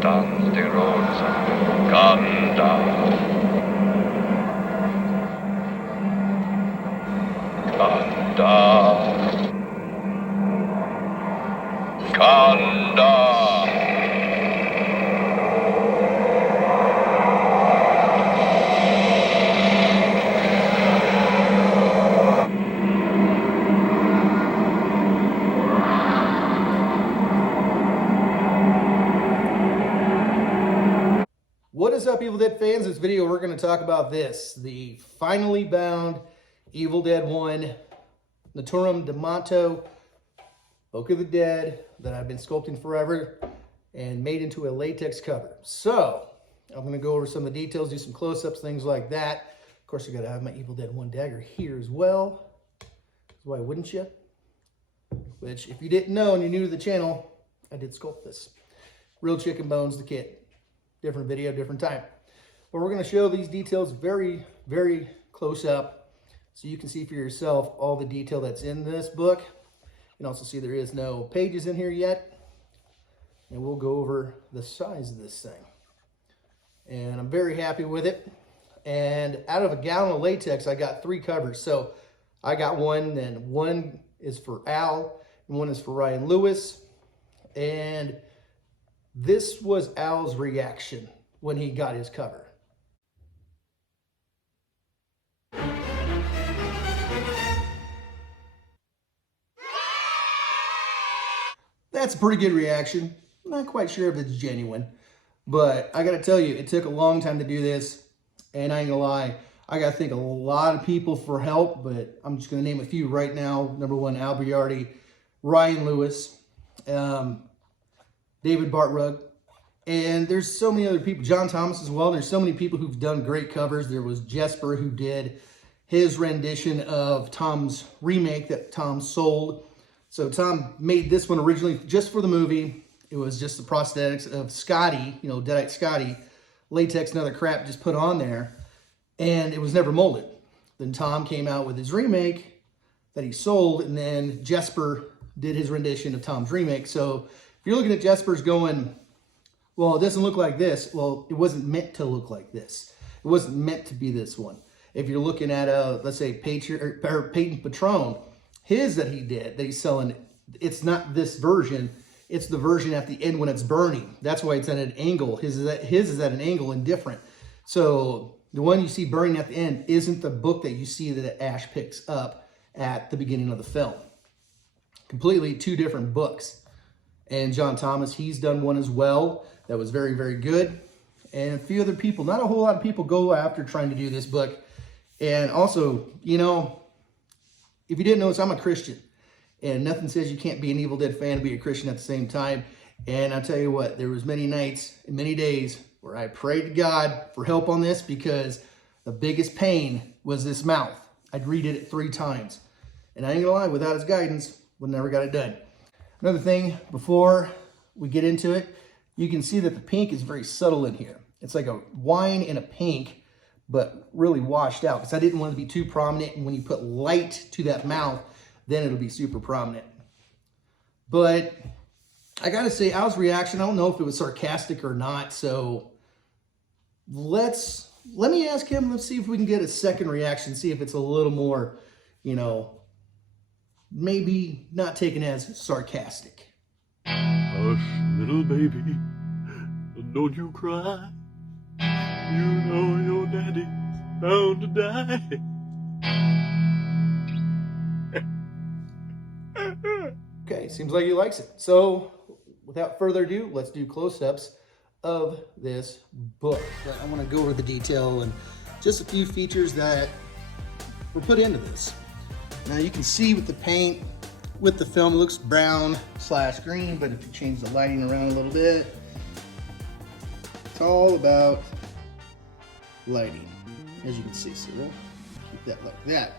tante rosa, canta. Canta. Canta. What is up, Evil Dead fans? This video we're going to talk about this, the finally bound Evil Dead 1 Naturum de Monto Book of the Dead that I've been sculpting forever and made into a latex cover. So I'm going to go over some of the details, do some close-ups, things like that. Of course, I got to have my Evil Dead 1 dagger here as well. Why wouldn't you? Which, if you didn't know and you're new to the channel, I did sculpt this. Real chicken bones, the kit. Different video, different time. But we're going to show these details very, very close up so you can see for yourself all the detail that's in this book. You can also see there is no pages in here yet. And we'll go over the size of this thing. And I'm very happy with it. And out of a gallon of latex, I got 3 covers. So I got one, and one is for Al, and one is for Ryan Lewis. And this was Al's reaction when he got his cover. That's a pretty good reaction. I'm not quite sure if it's genuine, but I gotta tell you, it took a long time to do this, and I ain't gonna lie, I gotta thank a lot of people for help, but I'm just gonna name a few right now. Number 1, Al Briardi, Ryan Lewis, David Bartrug, and there's so many other people, John Thomas as well. There's so many people who've done great covers. There was Jesper who did his rendition of Tom's remake that Tom sold. So Tom made this one originally just for the movie. It was just the prosthetics of Scotty, you know, Deadite Scotty, latex and other crap just put on there, and it was never molded. Then Tom came out with his remake that he sold, and then Jesper did his rendition of Tom's remake. So if you're looking at Jesper's going, well, it doesn't look like this. Well, it wasn't meant to look like this. It wasn't meant to be this one. If you're looking at, let's say, Peyton Patron, his that he did, that he's selling, it's not this version. It's the version at the end when it's burning. That's why it's at an angle. His is at an angle and different. So the one you see burning at the end isn't the book that you see that Ash picks up at the beginning of the film. Completely 2 different books. And John Thomas, he's done one as well that was very, very good. And a few other people, not a whole lot of people go after trying to do this book. And also, you know, if you didn't notice, I'm a Christian. And nothing says you can't be an Evil Dead fan and be a Christian at the same time. And I'll tell you what, there was many nights and many days where I prayed to God for help on this, because the biggest pain was this mouth. I'd read it 3 times. And I ain't gonna lie, without his guidance, we never got it done. Another thing, before we get into it, you can see that the pink is very subtle in here. It's like a wine and a pink, but really washed out, because I didn't want it to be too prominent. And when you put light to that mouth, then it'll be super prominent. But I gotta say, Al's reaction, I don't know if it was sarcastic or not. So let me ask him, let's see if we can get a second reaction, see if it's a little more, you know, maybe not taken as sarcastic. Hush, little baby, don't you cry. You know your daddy's bound to die. Okay, seems like he likes it. So without further ado, let's do close-ups of this book. I want to go over the detail and just a few features that were put into this. Now you can see with the paint, with the film, it looks brown/green, but if you change the lighting around a little bit, it's all about lighting, as you can see. So we'll keep that like that.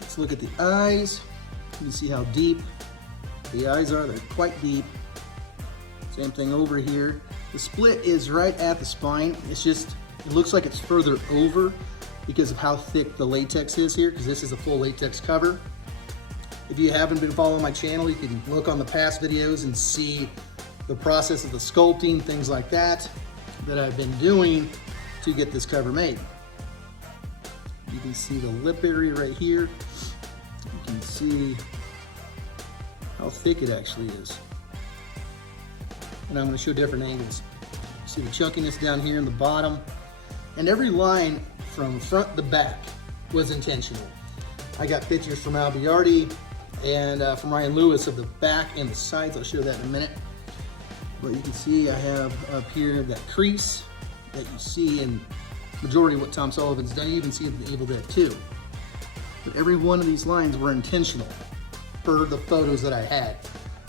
Let's look at the eyes. You can see how deep the eyes are. They're quite deep. Same thing over here. The split is right at the spine. It's just, it looks like it's further over because of how thick the latex is here, because this is a full latex cover. If you haven't been following my channel, you can look on the past videos and see the process of the sculpting, things like that I've been doing to get this cover made. You can see the lip area right here. You can see how thick it actually is. And I'm going to show different angles. See the chunkiness down here in the bottom. And every line from front to back was intentional. I got pictures from Al Biardi and from Ryan Lewis of the back and the sides. I'll show that in a minute. But you can see I have up here that crease that you see in majority of what Tom Sullivan's done. You even see the Evil Dead 2. But every one of these lines were intentional per the photos that I had.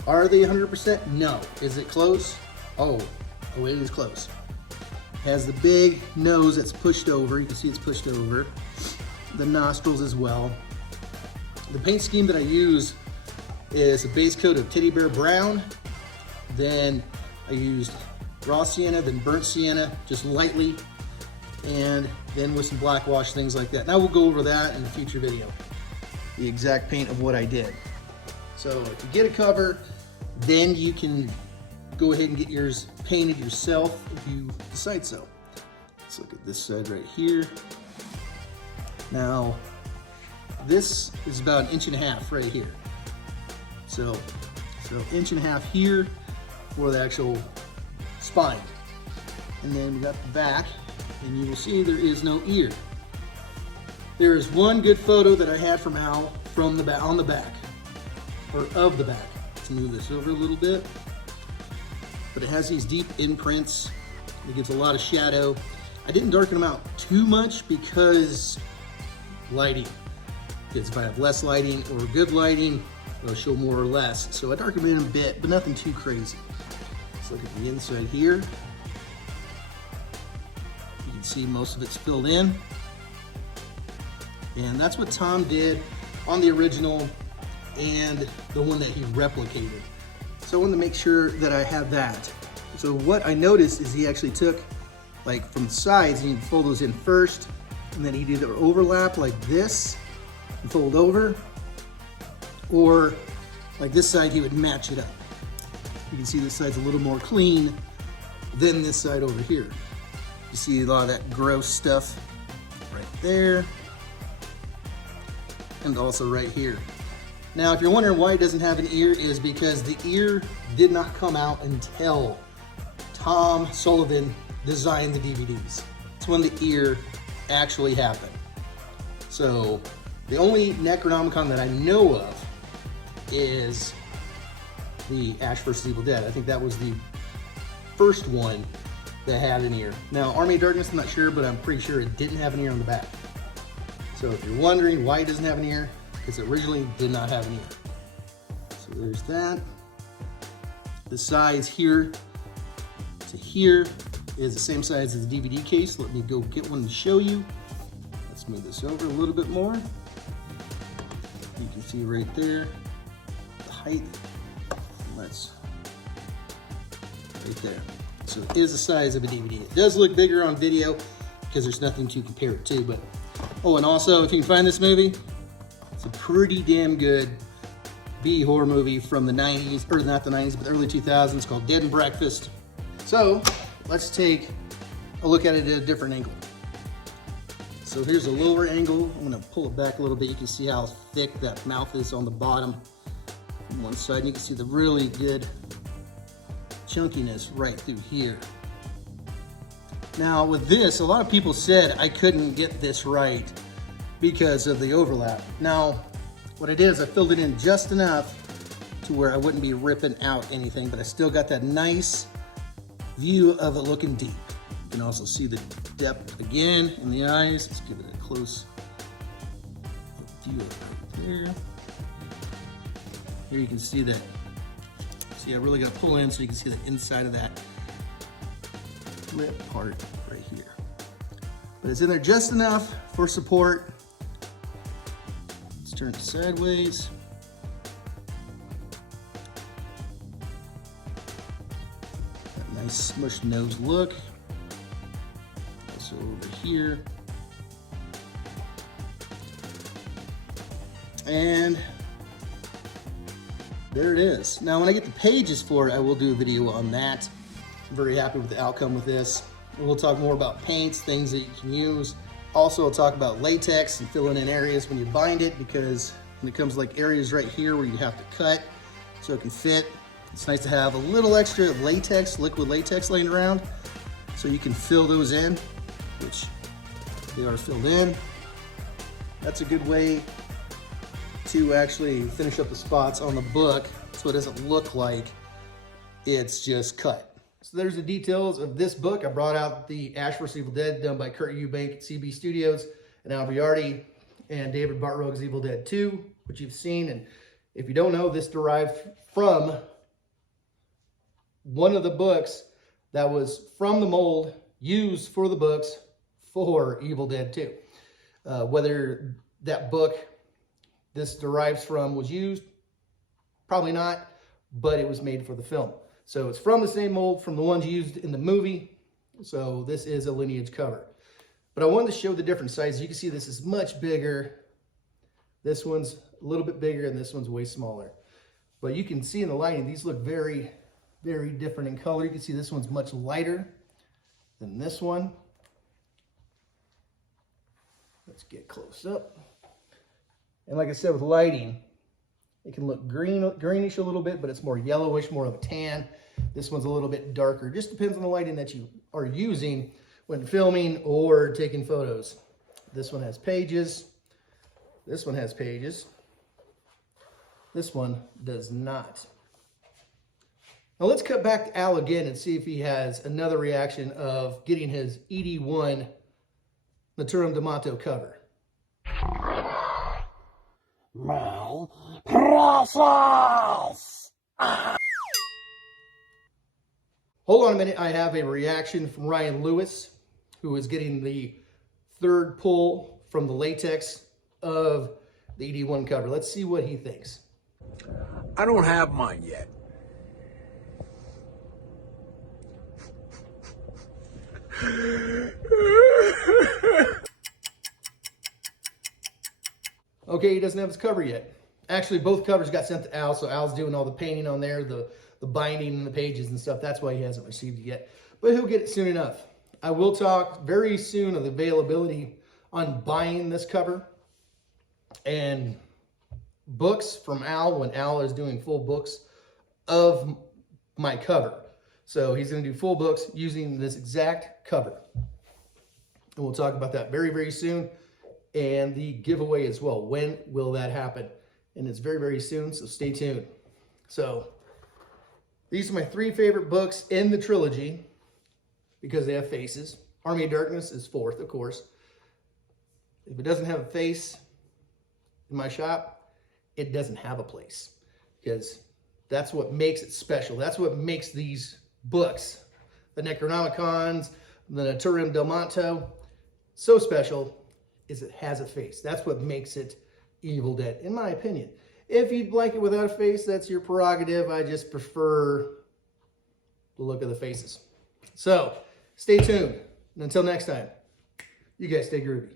Are they 100%? No. Is it close? Oh, it is close. Has the big nose that's pushed over. You can see it's pushed over. The nostrils as well. The paint scheme that I use is a base coat of teddy bear brown. Then I used raw sienna, then burnt sienna, just lightly. And then with some black wash, things like that. Now we'll go over that in a future video. The exact paint of what I did. So if you get a cover, then you can go ahead and get yours painted yourself if you decide so. Let's look at this side right here. Now, this is about 1.5 inches right here. So 1.5 inches here for the actual spine. And then we got the back, and you will see there is no ear. There is one good photo that I had from Al from the back, on the back, or of the back. Let's move this over a little bit. But it has these deep imprints. It gives a lot of shadow. I didn't darken them out too much because lighting. Because if I have less lighting or good lighting, it'll show more or less. So I darkened them in a bit, but nothing too crazy. Let's look at the inside here. You can see most of it's filled in. And that's what Tom did on the original and the one that he replicated. So I wanted to make sure that I have that. So what I noticed is he actually took, like from the sides, and he'd fold those in first, and then he'd either overlap like this and fold over, or like this side he would match it up. You can see this side's a little more clean than this side over here. You see a lot of that gross stuff right there, and also right here. Now, if you're wondering why it doesn't have an ear, is because the ear did not come out until Tom Sullivan designed the DVDs. It's when the ear actually happened. So the only Necronomicon that I know of is the Ash vs. Evil Dead. I think that was the first one that had an ear. Now, Army of Darkness, I'm not sure, but I'm pretty sure it didn't have an ear on the back. So if you're wondering why it doesn't have an ear, because it originally did not have an ear. So there's that. The size here to here is the same size as the DVD case. Let me go get one to show you. Let's move this over a little bit more. You can see right there the height. That's right there. So it is the size of a DVD. It does look bigger on video because there's nothing to compare it to. But oh, and also if you can find this movie, it's a pretty damn good B horror movie from the 90s, or not the 90s, but the early 2000s, called Dead and Breakfast. So let's take a look at it at a different angle. So here's a lower angle. I'm gonna pull it back a little bit. You can see how thick that mouth is on the bottom on one side. And you can see the really good chunkiness right through here. Now with this, a lot of people said I couldn't get this right because of the overlap. Now, what I did is I filled it in just enough to where I wouldn't be ripping out anything, but I still got that nice view of it looking deep. You can also see the depth again in the eyes. Let's give it a close view of it right there. Here you can see that. See, I really got to pull in so you can see the inside of that lip part right here. But it's in there just enough for support. Let's turn it sideways. That nice smushed nose look. Also over here. there it is. Now, when I get the pages for it, I will do a video on that. I'm very happy with the outcome with this. We'll talk more about paints, things that you can use. Also, I'll talk about latex and filling in areas when you bind it, because when it comes like areas right here where you have to cut so it can fit, it's nice to have a little extra latex, liquid latex laying around so you can fill those in, which they are filled in. That's a good way to actually finish up the spots on the book so it doesn't look like it's just cut. So there's the details of this book. I brought out the Ash vs. Evil Dead done by Kurt Eubank at CB Studios and Al Viardi and David Bartroge's Evil Dead 2, which you've seen. And if you don't know, this derived from one of the books that was from the mold used for the books for Evil Dead 2. Whether that book this derives from was used, probably not, but it was made for the film. So it's from the same mold from the ones used in the movie. So this is a lineage cover. But I wanted to show the different sizes. You can see this is much bigger. This one's a little bit bigger and this one's way smaller. But you can see in the lighting, these look very, very different in color. You can see this one's much lighter than this one. Let's get close up. And like I said, with lighting, it can look greenish a little bit, but it's more yellowish, more of a tan. This one's a little bit darker. Just depends on the lighting that you are using when filming or taking photos. This one has pages. This one has pages. This one does not. Now let's cut back to Al again and see if he has another reaction of getting his ED1 Naturum D'Amato cover. My process! Hold on a minute, I have a reaction from Ryan Lewis, who is getting the third pull from the latex of the ED1 cover. Let's see what he thinks. I don't have mine yet. Okay, he doesn't have his cover yet. Actually, both covers got sent to Al, so Al's doing all the painting on there, the binding and the pages and stuff. That's why he hasn't received it yet. But he'll get it soon enough. I will talk very soon of the availability on buying this cover and books from Al when Al is doing full books of my cover. So he's going to do full books using this exact cover. And we'll talk about that very, very soon. And the giveaway as well. When will that happen? And it's very, very soon, so stay tuned. So these are my 3 favorite books in the trilogy because they have faces. Army of Darkness is 4th, of course. If it doesn't have a face in my shop, it doesn't have a place, because that's what makes it special. That's what makes these books, the Necronomicons, the Naturum D'Amato, so special, is it has a face. That's what makes it Evil Dead, in my opinion. If you'd like it without a face, that's your prerogative. I just prefer the look of the faces. So, stay tuned. And until next time, you guys stay groovy.